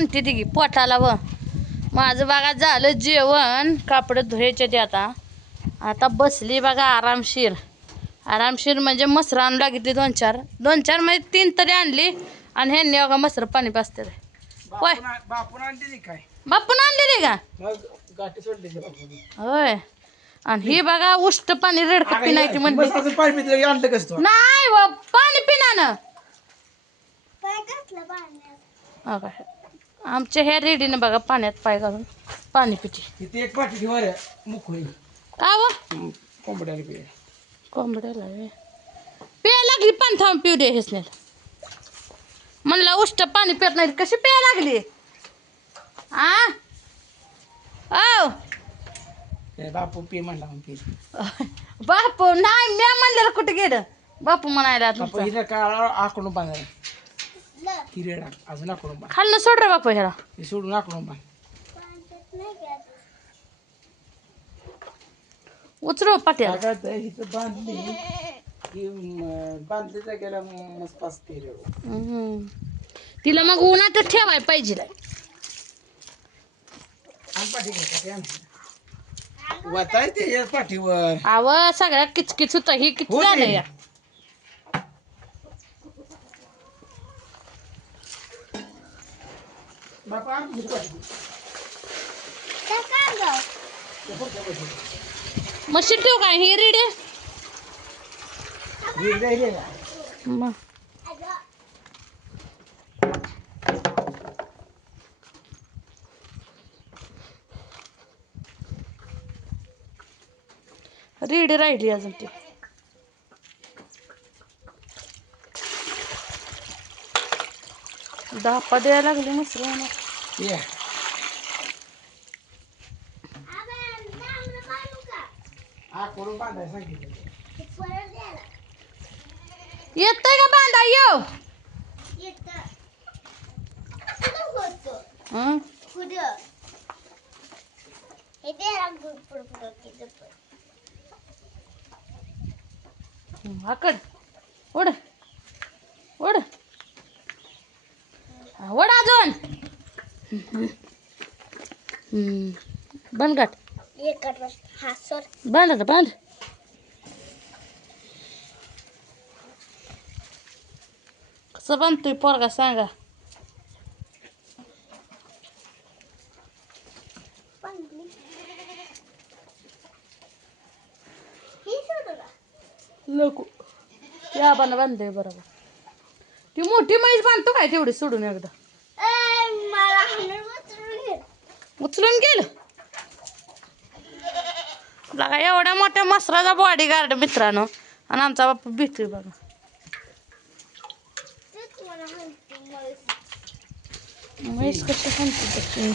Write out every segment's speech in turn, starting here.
म्हणते ती पोटाला व माझं बघा झालं जेवण कापड धुवायचे ते आता बसली बघा आरामशीर म्हणजे मसर आणू लागितली दोन चार म्हणजे 3 तरी आणली आणि ह्यांनी बघा मसर पाणी पाजते होय बापून आणली काय बापून आणलेली का गाठी सोडली होय आणि ही बघा उष्ट पाणी रेडकं पिनायची म्हणली पाणी पितलं आणलं कसं नाही व पाणी पिण्यानं आमच्या ह्या रेडीनं बघा पाण्यात पाय घालून पाणी पिते तिथे एक पाठी ठेवा रे मुखळी का व कोंबड्याला पिय कोंबड्याला प्यायला लागली पाणी थांब पिऊ दे हेच नाही म्हणलं उष्ट पाणी पित नाही कशी प्यायला लागली ओ बापू पी म्हणला पी बापू नाही मी म्हणलेलं कुठे गेलं बापू म्हणायला हिला काय आकडून बांधायला हिरेडा अजून आकडून बांध खाल्लं सोड रे बापू ह्याला हे सोडून आकडून बांध उचलो पाट्या इथं बांधली बांधली जागेला मस्त पाचते तिला मग उन्हातच ठेवायला पाहिजे वाचाय ते या पाठीवर आव सगळ्या किचकिच होत ही किती झालं या मशीन ठेव काय ही रेडी रेडी राहिली अजून ती धापा द्यायला लागली मसर येतय का बांधा येऊ आकड ओढ ओढ ओढ अजून बांध गाठ बांध आता बांध कसं बांधतोय पोरगा सांगा नको या बांधा बांधते बरोबर ती मोठी म्हैस बांधतो काय तेवढी सोडून एकदा उचलून गेलं लगा एवढ्या मोठ्या मसराचा बॉडीगार्ड मित्रांनो आणि आमचा बाप्पा भीतोय बघा म्हैस कशी सांगते तशी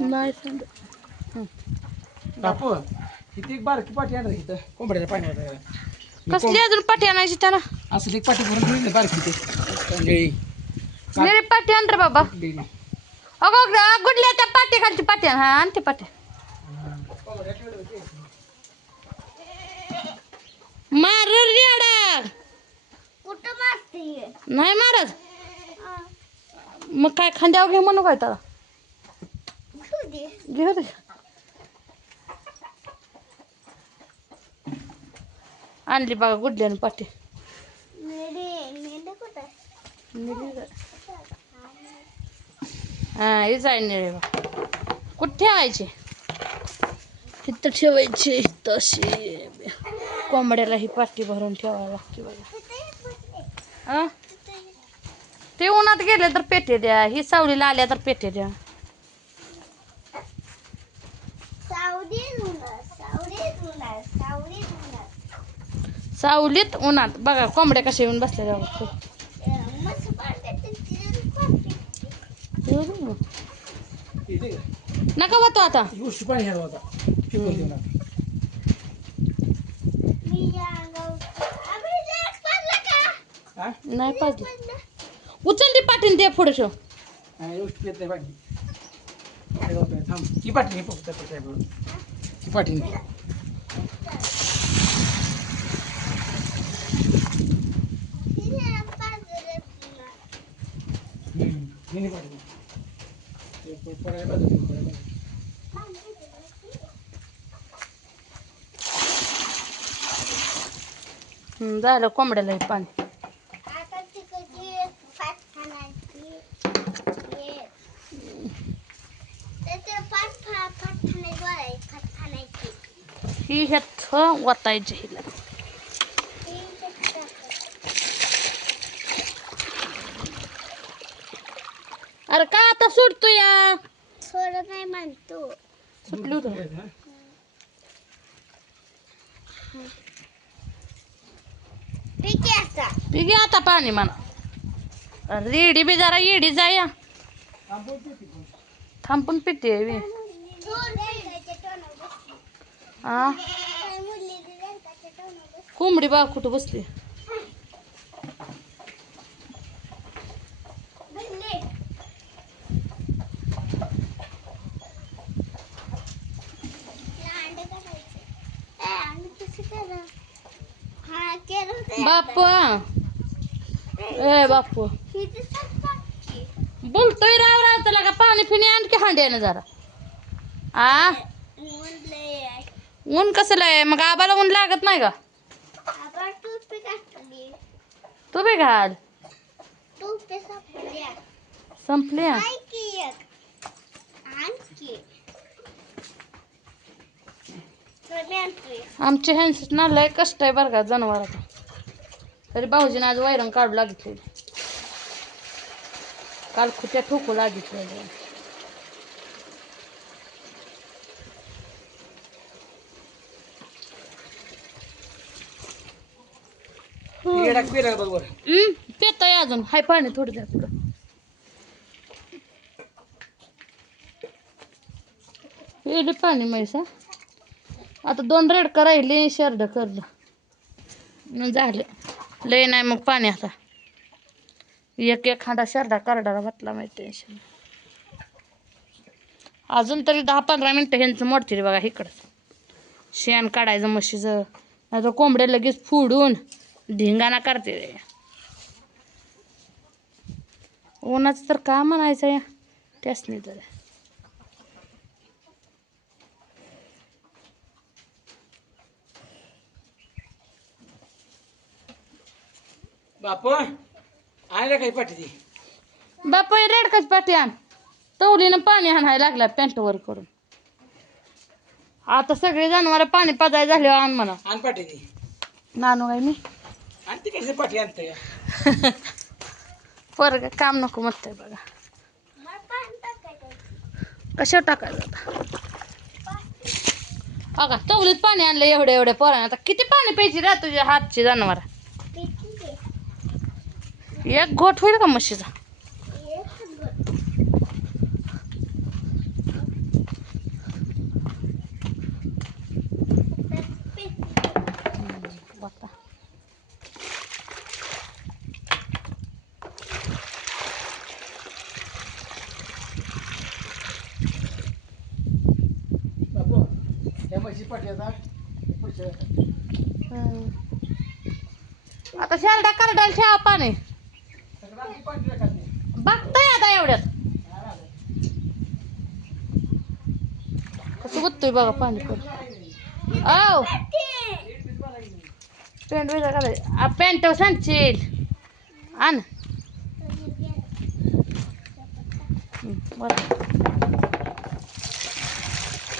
नाही सांग बापू इथे एक बारकी पाठी आणलं इथं कोंबड्याला पाणी वाटायला कसली अजून पाठी आणायची त्याला असं एक पाठी भरून ठेवली बारकी ते निळी मेरी पाठी आण रे बाबा अगो गुडल्या त्या पाठी खालची पाठी आण हा आणते पाठी मार रेडा कुठं मारते नाही मारत मग काय खांद्यावर घे म्हणू काय त्याला घे रे आणली बघा गुडल्यानं पाठी हा हे जाय निळे बा कुठे ठेवायचे तिथं ठेवायचे तशी कोंबड्याला ही पाठी भरून ठेवायला लागते बघा ते उन्हात गेले तर पेटे द्या ही सावलीला आल्या तर पेटे द्या सावलीत उन्हात बघा कोंबड्या कशा येऊन बसल्या जाऊ नका वाटतो आता नाही पाहिजे उचल ती पाठीन ते पुढे ठेव काय होतंय? थांब ही पाठी फक्त ही पाठी झालं कोंबड्याला हे पाणी. आता तिकडची पाठ खाण्याची त्याचे पाठ खाण्याची ही ह्यात वतायची हिला. अरे का आता सुटतो या सोडत नाही म्हणतो. सुटली होतं. ठीक आहे आता. पी घे आता पाणी म्हणा. रेडी बी जरा येडी जाया थांबून पिते बी. हा कोंबडी बा कुठं बसली. बापू ए बापू बोलतोय राव राव त्याला का पाणी फिनी आणखी हांड्यानं जरा. आ ऊन कसलं आहे मग आबाला ऊन लागत नाही का. तू बी घाल संपली. आमच्या ह्यांच ना लय कष्ट आहे बरं का जनावराचा. तरी भाऊजीने आज वैरण काढू लागितले. काल खुट्या ठोकू लागितले. बरोबर पेताय अजून हाय पाणी थोडं द्या पुढं. पेले पाणी मैसा. आता 2 रेडका राहिले शर्ट करलं झाले. लय नाही मग पाणी आता. एक खांडा शर्टा करडाला घातला माहिती टेन्शन. अजून तरी 10-15 मिनटं ह्यांचं मोडतील बघा इकडं. शेण काढायचं म्हशीचं नाही तर कोंबड्या लगेच फोडून धिंगाणा करते. उन्हाचं तर का म्हणायचं या त्यासनी तर. बापू आहे काही पाठी ती बापा रेडकाच पाठी आण. तवलीनं पाणी आणायला लागला पॅन्ट वर करून. आता सगळे जनावर पाणी पाजायला झाले आण म्हणा. आण पाठी ती नानू काय मी आणते कशी पाठी आणते पोरग काम नको म्हणतंय बघा. कशावर टाकायचं आता. अगा तवलीत पाणी आणलं एवढ्या एवढ्या पोराने. आता किती पाणी प्यायची रा तुझ्या हातची जनावर. एक घोट होईल का म्हशीचा. बापू त्या म्हशी पाठी आता पुढच्या आता शारदा करडाल ठेवा पाणी. बघताय आता एवढ्यात कसं गुत्तोय बघा पाणी करून. औ पॅन्ट बिजा घालाय पॅन्ट सांगशील आण.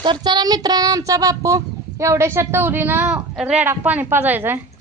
तर चला मित्रांनो आमचा बापू एवढ्याशा तवलीनं रेडाक पाणी पाजायचं आहे.